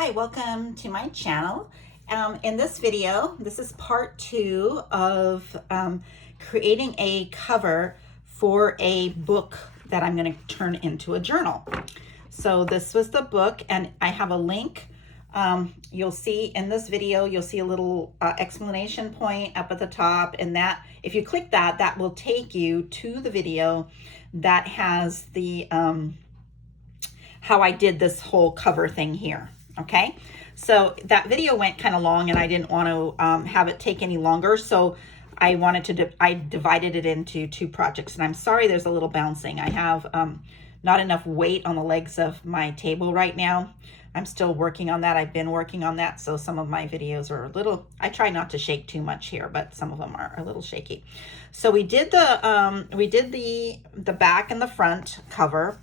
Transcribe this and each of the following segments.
Hi, welcome to my channel. In this video, this is part 2 of creating a cover for a book that I'm going to turn into a journal. So this was the book, and I have a link. You'll see in this video, you'll see a little explanation point up at the top, and that if you click that, that will take you to the video that has the how I did this whole cover thing here. Okay, so that video went kind of long and I didn't want to have it take any longer, so I wanted to I divided it into 2 projects. And I'm sorry there's a little bouncing. I have not enough weight on the legs of my table right now. I'm still working on that. I've been working on that, so some of my videos are a little, I try not to shake too much here, but some of them are a little shaky. So we did the back and the front cover.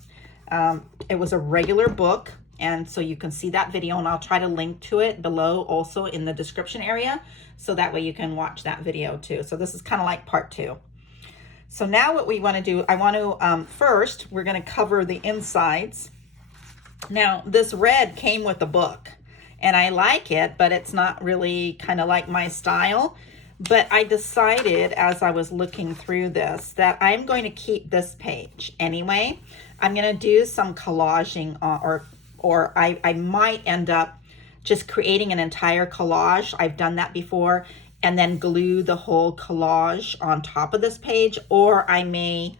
It was a regular book, and so you can see that video, and I'll try to link to it below also in the description area, so that way you can watch that video too. So this is kind of like part 2. So now what we want to do, I want to first we're going to cover the insides. Now this red came with the book and I like it, but it's not really kind of like my style. But I decided as I was looking through this that I'm going to keep this page anyway. I'm going to do some collaging or I might end up just creating an entire collage. I've done that before, and then glue the whole collage on top of this page, or I may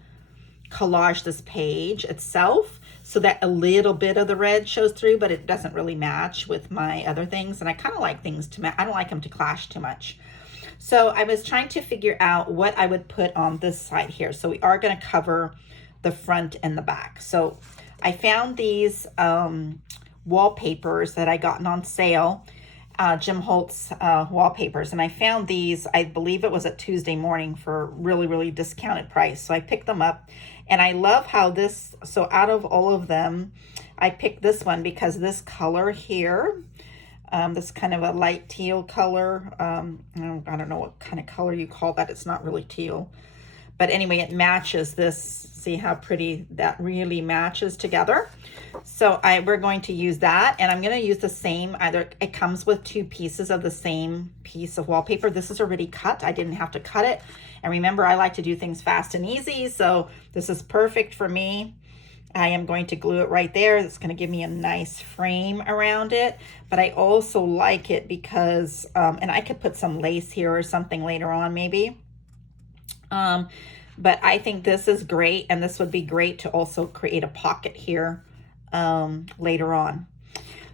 collage this page itself so that a little bit of the red shows through, but it doesn't really match with my other things. And I kind of like things to match. I don't like them to clash too much. So I was trying to figure out what I would put on this side here. So we are going to cover the front and the back. So I found these wallpapers that I gotten on sale, Jim Holtz wallpapers, and I found these, I believe it was at Tuesday morning, for really discounted price. So I picked them up, and I love how this, so out of all of them, I picked this one because this color here, this kind of a light teal color, I don't know what kind of color you call that. It's not really teal, but anyway, it matches this. See how pretty that really matches together. So we're going to use that, and I'm going to use the same, either it comes with 2 pieces of the same piece of wallpaper. This is already cut. I didn't have to cut it. And remember, I like to do things fast and easy, so this is perfect for me. I am going to glue it right there. It's going to give me a nice frame around it, but I also like it because, and I could put some lace here or something later on maybe. But I think this is great, and this would be great to also create a pocket here later on.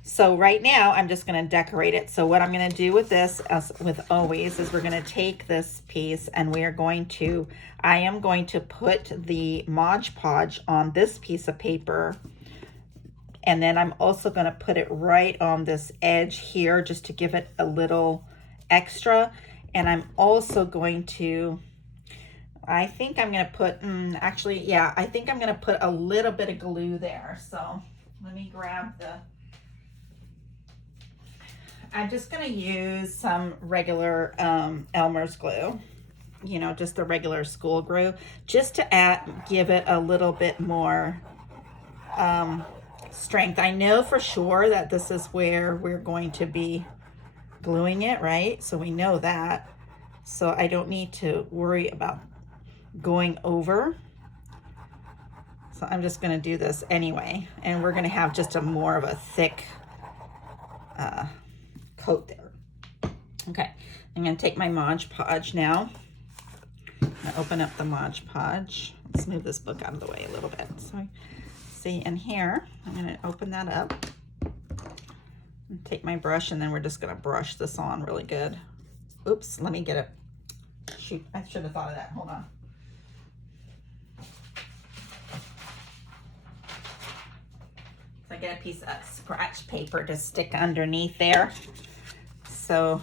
So right now I'm just going to decorate it. So what I'm going to do with this, as with always, is we're going to take this piece and we are going to, I am going to put the Mod Podge on this piece of paper, and then I'm also going to put it right on this edge here just to give it a little extra. And I'm also going to, I think I'm going to put, actually, yeah, I think I'm going to put a little bit of glue there. So let me grab I'm just going to use some regular Elmer's glue, you know, just the regular school glue, just to give it a little bit more strength. I know for sure that this is where we're going to be gluing it, right? So we know that. So I don't need to worry about going over. So I'm just going to do this anyway, and we're going to have just a more of a thick coat there. Okay, I'm going to take my Mod Podge now. I'm going to open up the Mod Podge. Let's move this book out of the way a little bit. So see in here, I'm going to open that up and take my brush, and then we're just going to brush this on really good. Oops, let me get it. Shoot, I should have thought of that. Hold on. So I get a piece of scratch paper to stick underneath there. So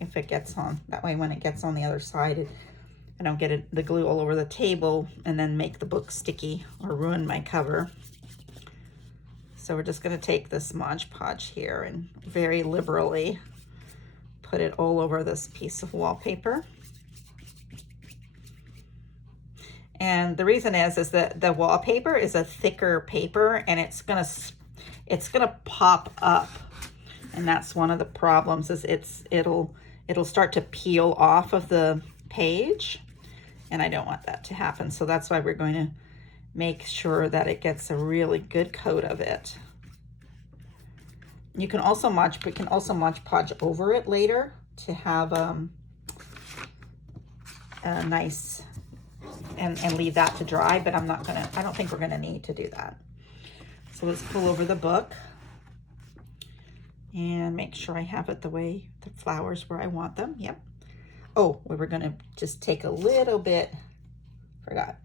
if it gets on, that way when it gets on the other side, I don't get the glue all over the table and then make the book sticky or ruin my cover. So we're just going to take this Mod Podge here and very liberally put it all over this piece of wallpaper. And the reason is that the wallpaper is a thicker paper, and it's gonna pop up And that's one of the problems, is it'll start to peel off of the page, and I don't want that to happen. So that's why we're going to make sure that it gets a really good coat of it. You can also Mod Podge over it later to have a nice, and leave that to dry, but I don't think we're gonna need to do that. So let's pull over the book and make sure I have it the way, the flowers where I want them. Yep. Oh, we were gonna just take a little bit, forgot,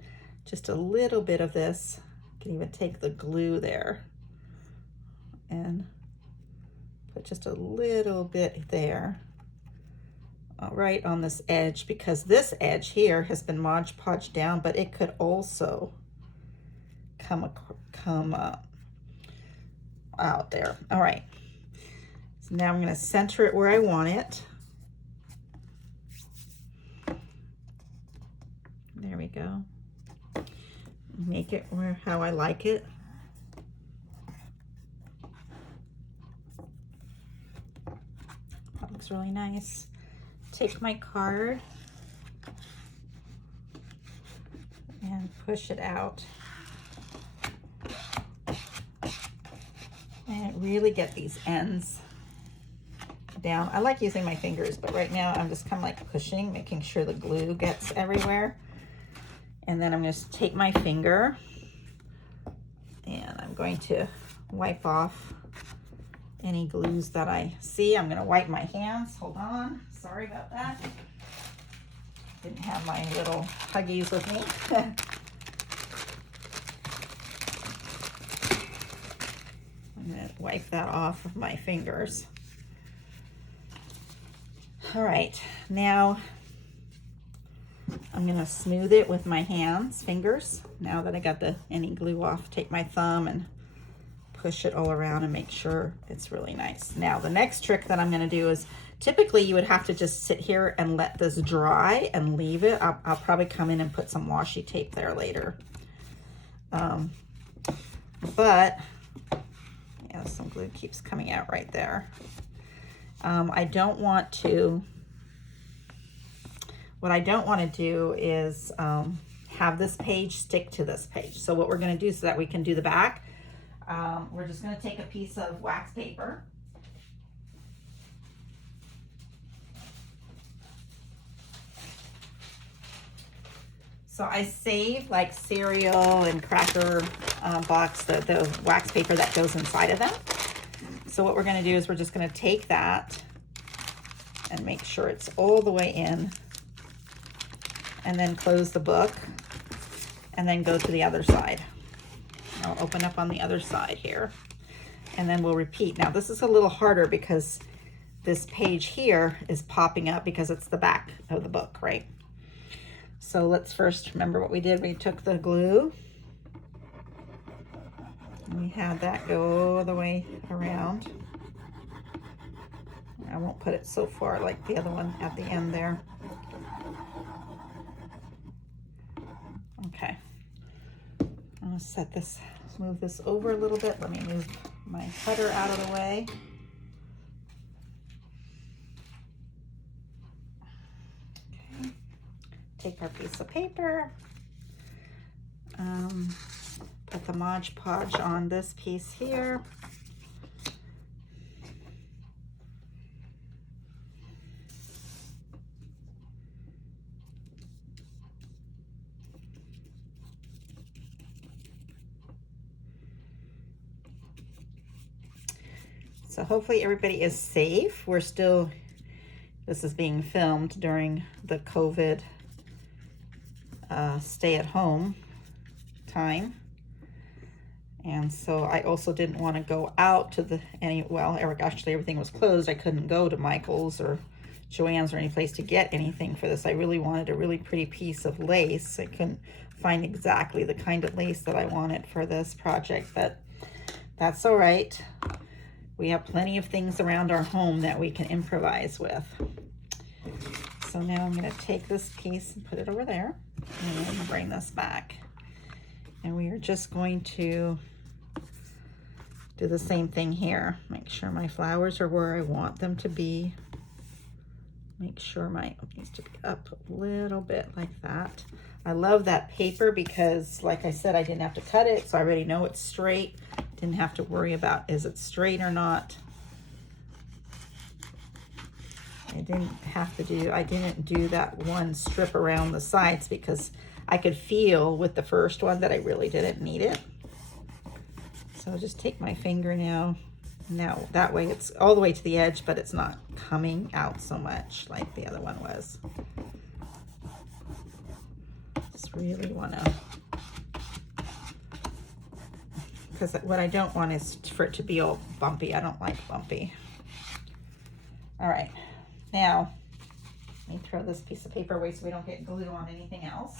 just a little bit of this. You can even take the glue there and put just a little bit there, right on this edge, because this edge here has been Mod Podged down, but it could also come out there. All right, so now I'm going to center it where I want it. There we go. Make it how I like it. That looks really nice. Take my card and push it out. And really get these ends down. I like using my fingers, but right now I'm just kind of like pushing, making sure the glue gets everywhere. And then I'm going to take my finger and I'm going to wipe off any glues that I see. I'm going to wipe my hands. Hold on. Sorry about that. Didn't have my little Huggies with me. I'm going to wipe that off of my fingers. All right. Now I'm going to smooth it with my fingers. Now that I got any glue off, take my thumb and push it all around and make sure it's really nice. Now the next trick that I'm going to do is, typically you would have to just sit here and let this dry and leave it. I'll probably come in and put some washi tape there later. But yeah, some glue keeps coming out right there. I don't want to, what I don't want to do is have this page stick to this page. So what we're going to do so that we can do the back, we're just going to take a piece of wax paper. So I save like cereal and cracker box, the wax paper that goes inside of them. So what we're going to do is we're just going to take that and make sure it's all the way in, and then close the book and then go to the other side. I'll open up on the other side here, and then we'll repeat. Now this is a little harder because this page here is popping up because it's the back of the book, right? So let's first remember what we did. We took the glue, and we had that go all the way around. I won't put it so far like the other one at the end there. Okay, I'm gonna set this, move this over a little bit. Let me move my cutter out of the way. Okay, take our piece of paper, put the Mod Podge on this piece here. So hopefully everybody is safe. We're still, this is being filmed during the COVID stay at home time. And so I also didn't want to go out to actually everything was closed. I couldn't go to Michael's or Joann's or any place to get anything for this. I really wanted a really pretty piece of lace. I couldn't find exactly the kind of lace that I wanted for this project, but that's all right. We have plenty of things around our home that we can improvise with. So now I'm going to take this piece and put it over there, and then bring this back. And we are just going to Do the same thing here. Make sure my flowers are where I want them to be. Make sure my needs to be up a little bit like that. I love that paper because, like I said, I didn't have to cut it, so I already know it's straight. Didn't have to worry about is it straight or not. I didn't do that one strip around the sides because I could feel with the first one that I really didn't need it. So I'll just take my finger now. Now that way it's all the way to the edge, but it's not coming out so much like the other one was. Just really want to, because what I don't want is for it to be all bumpy. I don't like bumpy. All right, now let me throw this piece of paper away so we don't get glue on anything else.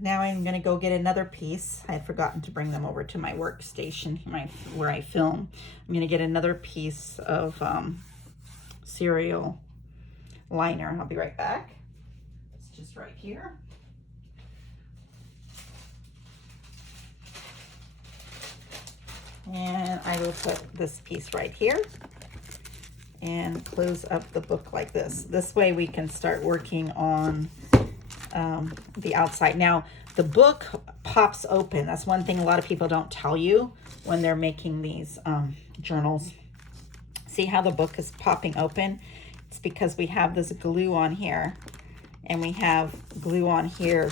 Now I'm going to go get another piece. I had forgotten to bring them over to my workstation, where I film. I'm going to get another piece of cereal liner. I'll be right back. It's just right here. And I will put this piece right here and close up the book like this. This way we can start working on the outside. Now, the book pops open. That's one thing a lot of people don't tell you when they're making these journals. See how the book is popping open? It's because we have this glue on here and we have glue on here.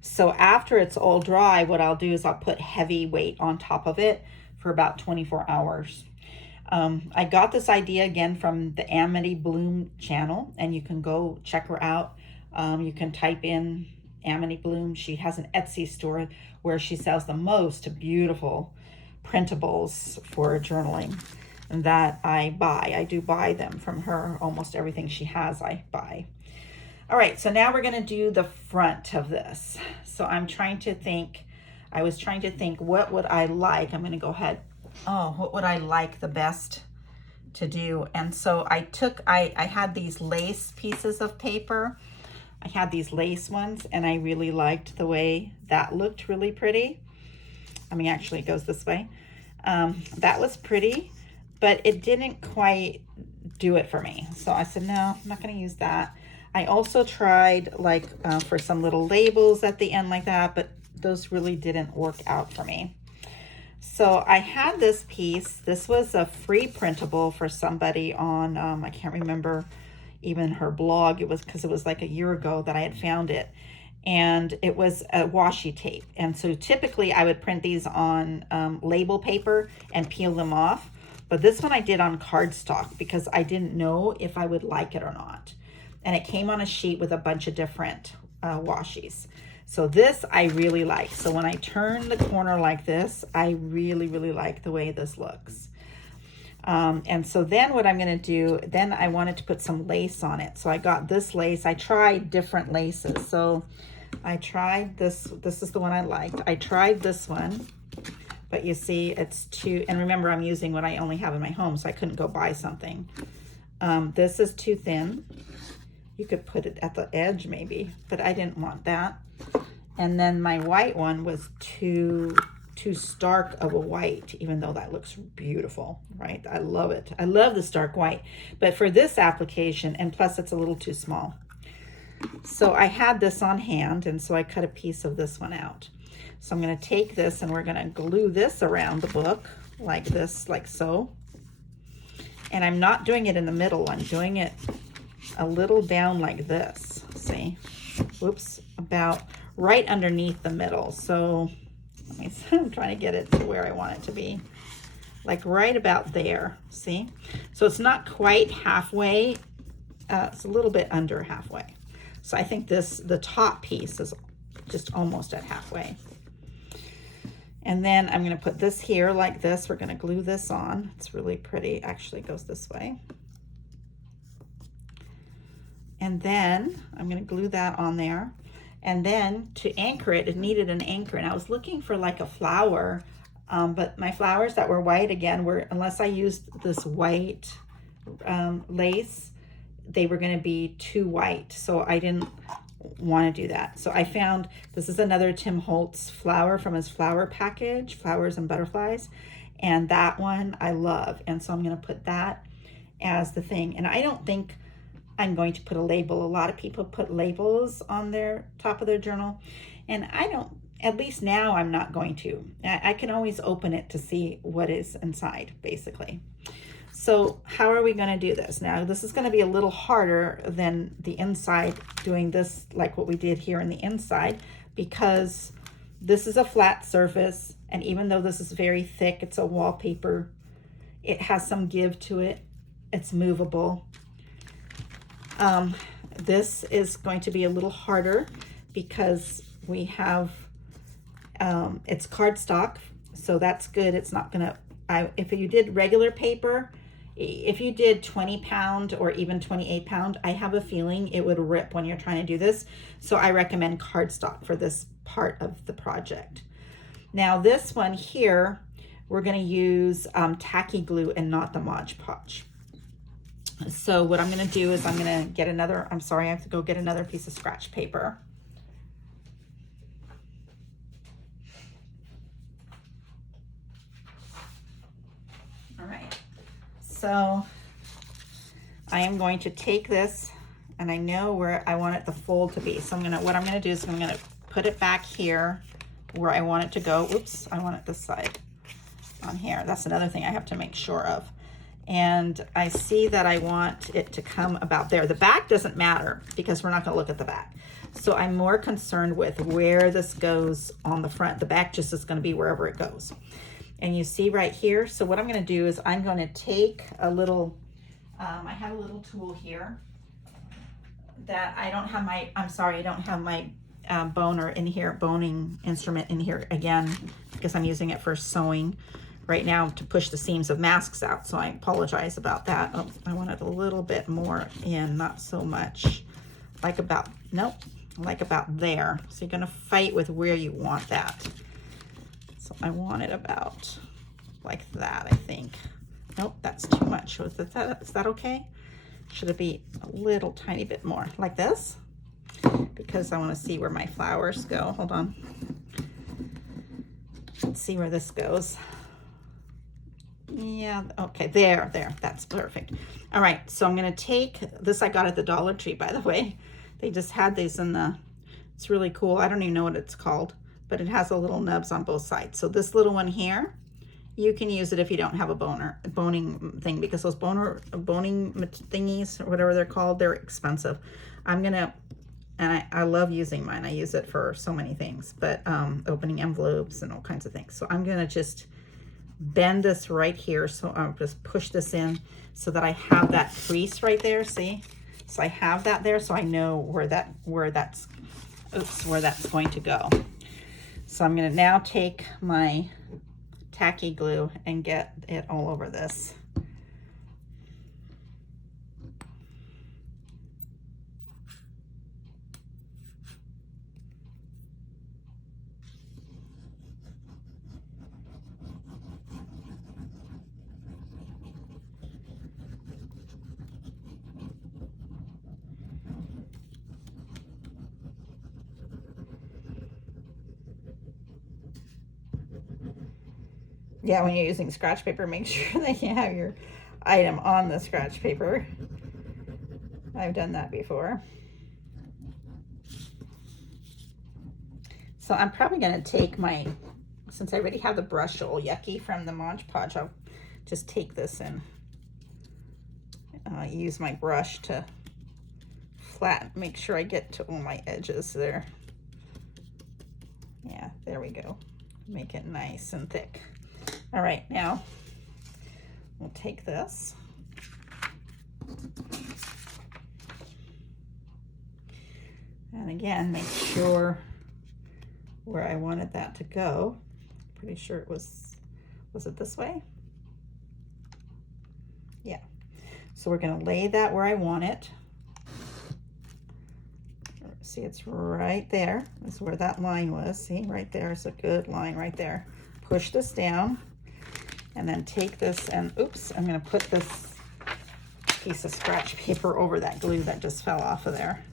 So after it's all dry, what I'll do is I'll put heavy weight on top of it for about 24 hours. I got this idea again from the Amity Bloom channel, and you can go check her out. You can type in Amity Bloom. She has an Etsy store where she sells the most beautiful printables for journaling that I buy. I do buy them from her. Almost everything she has, I buy. All right, so now we're going to do the front of this. So I was trying to think, what would I like? I'm going to go ahead. Oh, what would I like the best to do? And so I had these lace pieces of paper. I had these lace ones, and I really liked the way that looked really pretty. I mean, actually it goes this way. That was pretty, but it didn't quite do it for me. So I said, no, I'm not going to use that. I also tried for some little labels at the end like that, but those really didn't work out for me. So I had this piece. This was a free printable for somebody on, I can't remember even her blog. It was because it was like a year ago that I had found it. And it was a washi tape. And so typically I would print these on label paper and peel them off. But this one I did on cardstock because I didn't know if I would like it or not. And it came on a sheet with a bunch of different washies. So this I really like. So when I turn the corner like this, I really, really like the way this looks. And so then what I'm going to do, then I wanted to put some lace on it. So I got this lace. I tried different laces. So I tried this. This is the one I liked. I tried this one, but you see it's too, and remember I'm using what I only have in my home, so I couldn't go buy something. This is too thin. You could put it at the edge maybe, but I didn't want that. And then my white one was too stark of a white, even though that looks beautiful, right? I love it. I love the stark white, but for this application, and plus it's a little too small. So I had this on hand, and so I cut a piece of this one out. So I'm going to take this and we're going to glue this around the book like this, like so. And I'm not doing it in the middle. I'm doing it a little down like this. See? Whoops. About right underneath the middle. So I'm trying to get it to where I want it to be. Like right about there. See? So it's not quite halfway. It's a little bit under halfway. So I think the top piece is just almost at halfway. And then I'm going to put this here like this. We're going to glue this on. It's really pretty. Actually, it goes this way. And then I'm going to glue that on there. And then to anchor it, it needed an anchor. And I was looking for like a flower, but my flowers that were white again were, unless I used this white lace, they were going to be too white. So I didn't want to do that. So I found, this is another Tim Holtz flower from his flower package, Flowers and Butterflies. And that one I love. And so I'm going to put that as the thing. And I don't think I'm going to put a label. A lot of people put labels on their top of their journal. And I don't, at least now I'm not going to. I can always open it to see what is inside, basically. So how are we going to do this? Now, this is going to be a little harder than the inside, doing this like what we did here in the inside, because this is a flat surface. And even though this is very thick, it's a wallpaper, it has some give to it. It's movable. This is going to be a little harder because we have, it's cardstock, so that's good. It's not gonna, if you did regular paper, if you did 20-pound or even 28-pound, I have a feeling it would rip when you're trying to do this. So I recommend cardstock for this part of the project. Now this one here, we're gonna use Tacky Glue and not the Mod Podge. So what I'm gonna do is I'm gonna get another, I'm sorry, I have to go get another piece of scratch paper. All right, so I am going to take this, and I know where I want it, the fold to be. So what I'm gonna do is I'm gonna put it back here where I want it to go. Oops, I want it this side on here. That's another thing I have to make sure of. And I see that I want it to come about there. The back doesn't matter because we're not gonna look at the back. So I'm more concerned with where this goes on the front. The back just is gonna be wherever it goes. And you see right here, so what I'm gonna do is I'm gonna take a little, I have a little tool here that I don't have my, I'm sorry, I don't have my boner in here, boning instrument in here again, because I'm using it for sewing right now to push the seams of masks out. So I apologize about that. Oh, I want it a little bit more in, not so much, like about, nope, like about there. So you're gonna fight with where you want that. So I want it about like that, I think. Nope, that's too much. Is that okay? Should it be a little tiny bit more like this? Because I want to see where my flowers go. Hold on. Let's see where this goes. Yeah, okay, there, that's perfect. All right, so I'm gonna take this, I got at the Dollar Tree, by the way. They just had these in the, it's really cool. I don't even know what it's called, but it has a little nubs on both sides. So this little one here, you can use it if you don't have a boning thing, because those boning thingies, or whatever they're called, they're expensive. I'm gonna, and I love using mine. I use it for so many things, but opening envelopes and all kinds of things. So I'm gonna just bend this right here. So I'll just push this in so that I have that crease right there, see? So I have that there, so I know where that's going to go. So I'm gonna now take my Tacky Glue and get it all over this. Yeah, when you're using scratch paper, make sure that you have your item on the scratch paper. I've done that before. So I'm probably going to take my, since I already have the brush all yucky from the Mod Podge, I'll just take this and use my brush to flatten, make sure I get to all my edges there. Yeah, there we go. Make it nice and thick. All right, now we'll take this. And again, make sure where I wanted that to go. Pretty sure it was it this way? Yeah. So we're gonna lay that where I want it. See, it's right there. That's where that line was. See, right there is a good line right there. Push this down. And then take this and, oops, I'm gonna put this piece of scratch paper over that glue that just fell off of there.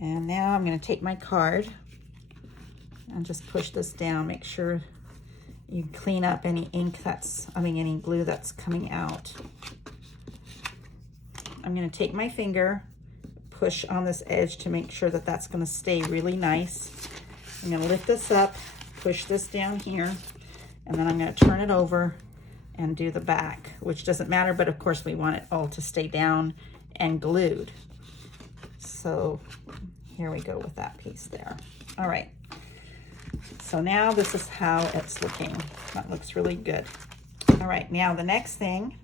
And now I'm going to take my card and just push this down. Make sure you clean up any ink that's, any glue that's coming out. I'm going to take my finger, push on this edge to make sure that that's going to stay really nice. I'm going to lift this up, push this down here, and then I'm going to turn it over and do the back, which doesn't matter, but of course we want it all to stay down and glued. So here we go with that piece there. All right. So now this is how it's looking. That looks really good. All right, now the next thing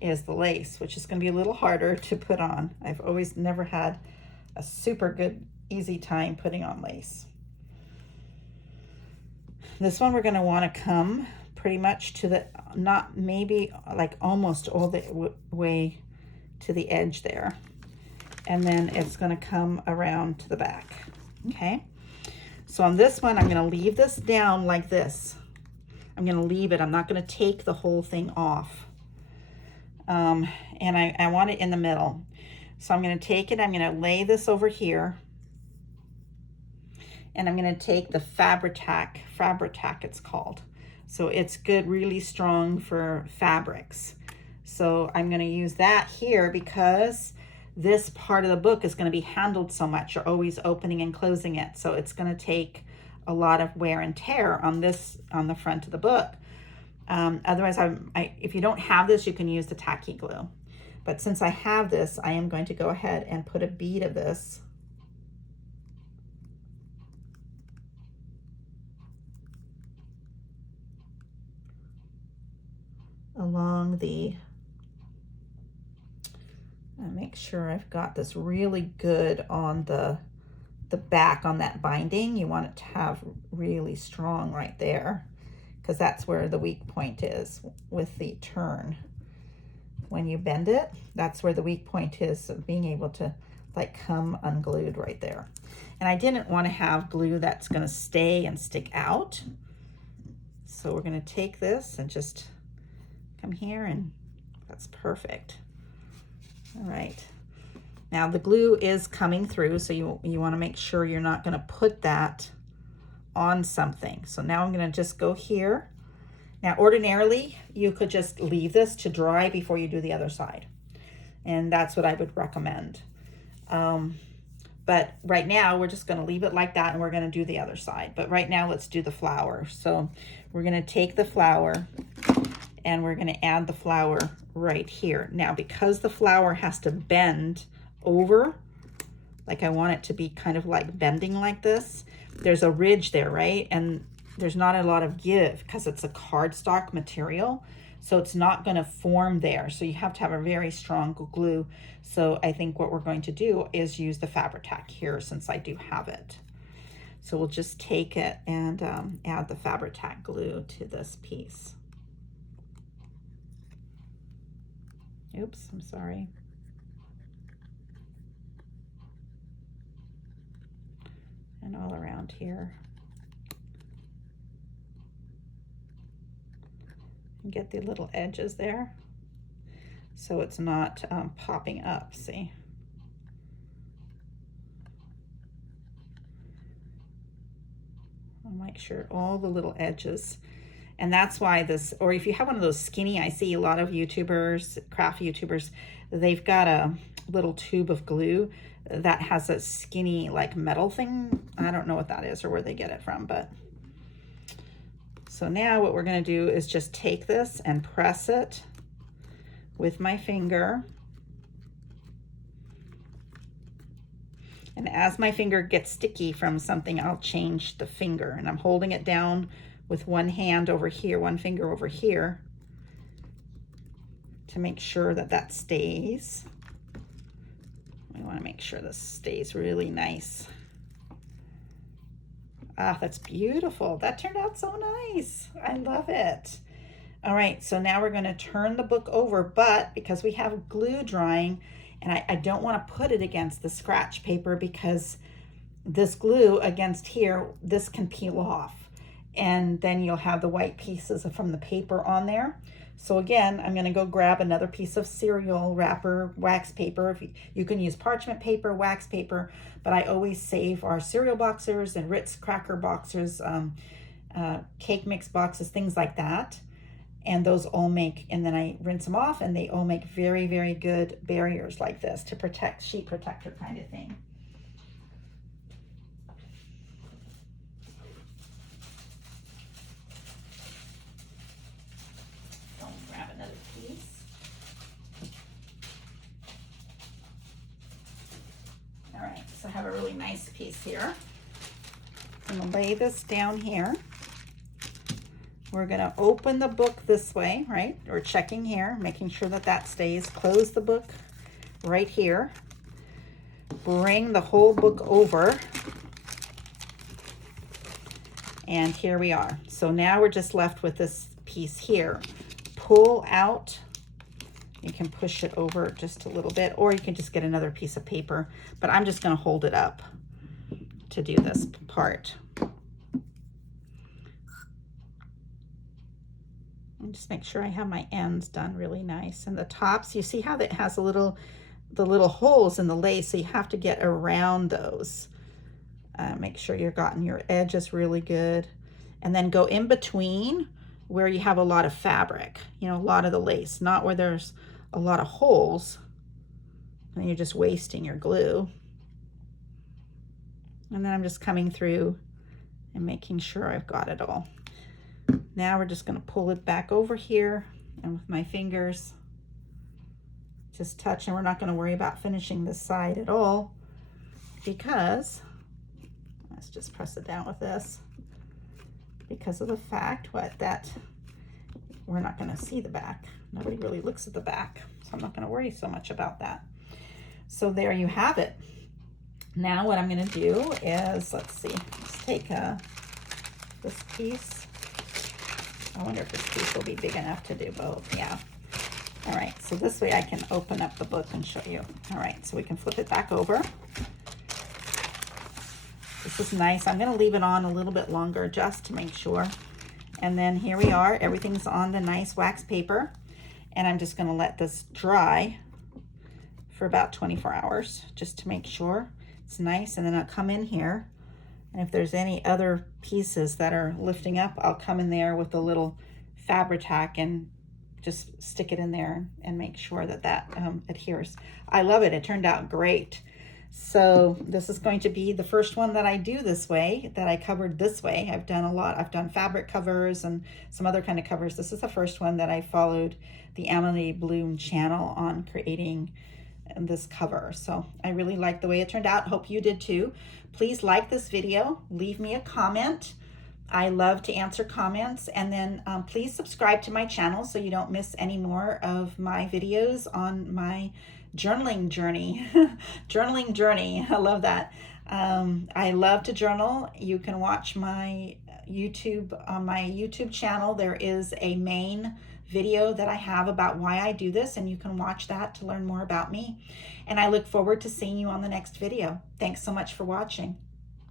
is the lace, which is going to be a little harder to put on. I've always never had a super good, easy time putting on lace. This one we're going to want to come pretty much to the, not maybe like almost all the way to the edge there. And then it's going to come around to the back, okay? So on this one, I'm going to leave this down like this. I'm going to leave it. I'm not going to take the whole thing off. And I want it in the middle. So I'm going to take it, I'm going to lay this over here. And I'm going to take the Fabri-Tac it's called. So it's good, really strong for fabrics. So I'm going to use that here because this part of the book is going to be handled so much. You're always opening and closing it. So it's going to take a lot of wear and tear on this, on the front of the book. Otherwise, if you don't have this, you can use the Tacky Glue. But since I have this, I am going to go ahead and put a bead of this along the, make sure I've got this really good on the back on that binding. You want it to have really strong right there because that's where the weak point is with the turn. When you bend it, that's where the weak point is of being able to like come unglued right there. And I didn't want to have glue that's going to stay and stick out. So we're going to take this and just come here, and that's perfect. All right. Now the glue is coming through, so you want to make sure you're not going to put that on something. So now I'm going to just go here. Now ordinarily you could just leave this to dry before you do the other side, and that's what I would recommend. But right now we're just going to leave it like that, and we're going to do the other side. But right now let's do the flower. So we're going to take the flower and we're going to add the flower right here. Now because the flower has to bend over, like I want it to be kind of like bending like this, there's a ridge there, right? And there's not a lot of give because it's a cardstock material, so it's not going to form there. So you have to have a very strong glue. So I think what we're going to do is use the Fabri-Tac here since I do have it. So we'll just take it and add the Fabri-Tac glue to this piece. Oops, I'm sorry. And all around here. And get the little edges there so it's not popping up, see? I'll make sure all the little edges. And that's why this, or if you have one of those skinny, I see a lot of YouTubers, craft YouTubers, they've got a little tube of glue that has a skinny like metal thing. I don't know what that is or where they get it from, but. So now what we're going to do is just take this and press it with my finger. And as my finger gets sticky from something, I'll change the finger. And I'm holding it down with one hand over here, one finger over here, to make sure that that stays. We want to make sure this stays really nice. Ah, that's beautiful. That turned out so nice. I love it. All right, so now we're going to turn the book over, but because we have glue drying, and I don't want to put it against the scratch paper because this glue against here, this can peel off. and then you'll have the white pieces from the paper on there. So again, I'm going to go grab another piece of cereal wrapper wax paper. If you can use parchment paper, wax paper, but I always save our cereal boxers and Ritz cracker boxers, cake mix boxes, things like that. And those all make, and then I rinse them off, and they all make very, very good barriers like this to protect, sheet protector kind of thing. Grab another piece. All right, so I have a really nice piece here. I'm gonna lay this down here. We're gonna open the book this way, right? We're checking here, making sure that that stays. Close the book right here. Bring the whole book over. And here we are. So now we're just left with this piece here. Pull out. You can push it over just a little bit, or you can just get another piece of paper, but I'm just gonna hold it up to do this part. And just make sure I have my ends done really nice. And the tops, you see how that has the little holes in the lace, so you have to get around those. Make sure you've gotten your edges really good. And then go in between where you have a lot of fabric, you know, a lot of the lace, not where there's a lot of holes and you're just wasting your glue. And then I'm just coming through and making sure I've got it all. Now we're just going to pull it back over here, and with my fingers just touch, and we're not going to worry about finishing this side at all, because let's just press it down with this, because of the fact that we're not going to see the back. Nobody really looks at the back, so I'm not going to worry so much about that. So there you have it. Now what I'm going to do is, let's see, let's take this piece. I wonder if this piece will be big enough to do both. Yeah. All right, so this way I can open up the book and show you. All right, so we can flip it back over. This is nice. I'm gonna leave it on a little bit longer just to make sure. And then here we are, everything's on the nice wax paper. And I'm just gonna let this dry for about 24 hours just to make sure it's nice. And then I'll come in here, and if there's any other pieces that are lifting up, I'll come in there with a little Fabri-Tac and just stick it in there and make sure that that adheres. I love it. It turned out great. So this is going to be the first one that I do this way, that I covered this way. I've done a lot. I've done fabric covers and some other kind of covers. This is the first one that I followed the Amity Bloom channel on creating this cover. So I really like the way it turned out. Hope you did too. Please like this video, leave me a comment. I love to answer comments, and then please subscribe to my channel so you don't miss any more of my videos on my journaling journey. Journaling journey, I love that. I love to journal. You can watch my YouTube, on my YouTube channel, there is a main video that I have about why I do this, and you can watch that to learn more about me. And I look forward to seeing you on the next video. Thanks so much for watching.